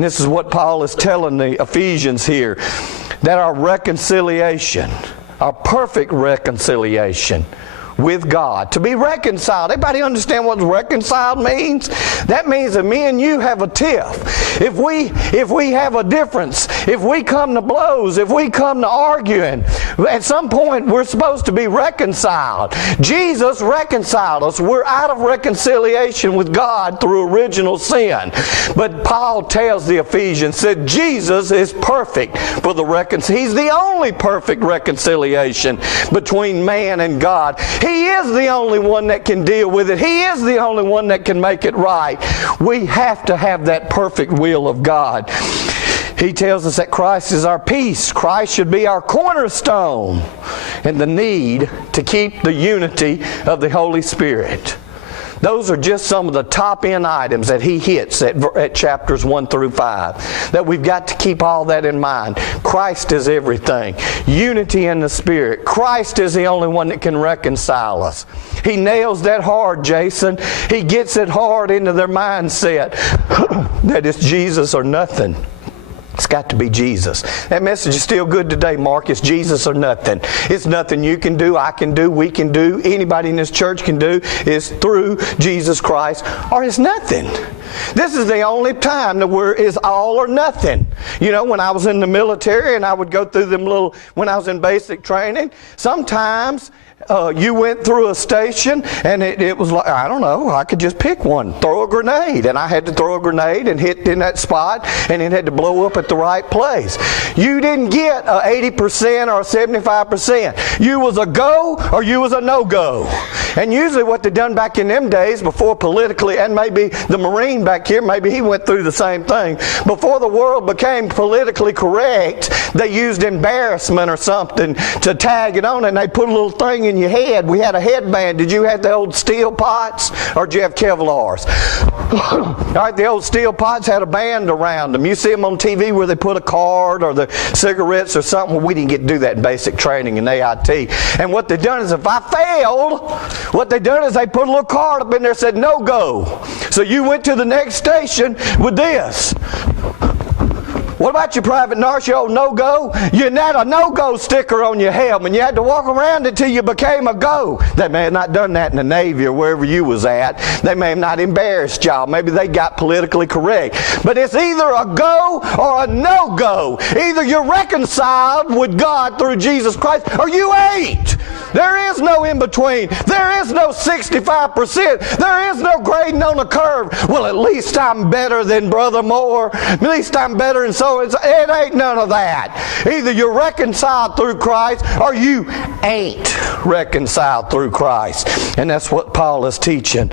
And this is what Paul is telling the Ephesians here, that our reconciliation, our perfect reconciliation with God, to be reconciled. Everybody understand what reconciled means? That means that me and you have a tiff. If we have a difference, if we come to blows, if we come to arguing, at some point we're supposed to be reconciled. Jesus reconciled us. We're out of reconciliation with God through original sin. But Paul tells the Ephesians, said Jesus is perfect for the He's the only perfect reconciliation between man and God. He is the only one that can deal with it. He is the only one that can make it right. We have to have that perfect will of God. He tells us that Christ is our peace. Christ should be our cornerstone, and the need to keep the unity of the Holy Spirit. Those are just some of the top-end items that he hits at chapters 1 through 5. That we've got to keep all that in mind. Christ is everything. Unity in the Spirit. Christ is the only one that can reconcile us. He nails that hard, Jason. He gets it hard into their mindset that it's Jesus or nothing. It's got to be Jesus. That message is still good today, Mark. It's Jesus or nothing. It's nothing you can do, I can do, we can do, anybody in this church can do. It's through Jesus Christ, or it's nothing. This is the only time that it's all or nothing. You know, when I was in the military and I would go through them when I was in basic training, sometimes you went through a station and it was like, I don't know, I could just pick one. Throw a grenade. And I had to throw a grenade and hit in that spot, and it had to blow up at the right place. You didn't get a 80% or a 75%. You was a go or you was a no-go. And usually what they done back in them days, before politically, and maybe the Marine back here, maybe he went through the same thing. Before the world became politically correct, they used embarrassment or something to tag it on, and they put a little thing in your head. We had a headband. Did you have the old steel pots, or did you have Kevlars? All right, the old steel pots had a band around them. You see them on TV where they put a card or the cigarettes or something. Well, we didn't get to do that in basic training in AIT. And what they done is, if I failed, what they done is they put a little card up in there that said no go. So you went to the next station with this. What about your private nurse, your old no-go? You had a no-go sticker on your helmet. You had to walk around until you became a go. They may have not done that in the Navy or wherever you was at. They may have not embarrassed y'all. Maybe they got politically correct. But it's either a go or a no-go. Either you're reconciled with God through Jesus Christ, or you ain't. There is no in-between. There is no 65%. There is no grading on the curve. Well, at least I'm better than Brother Moore. At least I'm better than so. It ain't none of that. Either you're reconciled through Christ, or you ain't reconciled through Christ. And that's what Paul is teaching.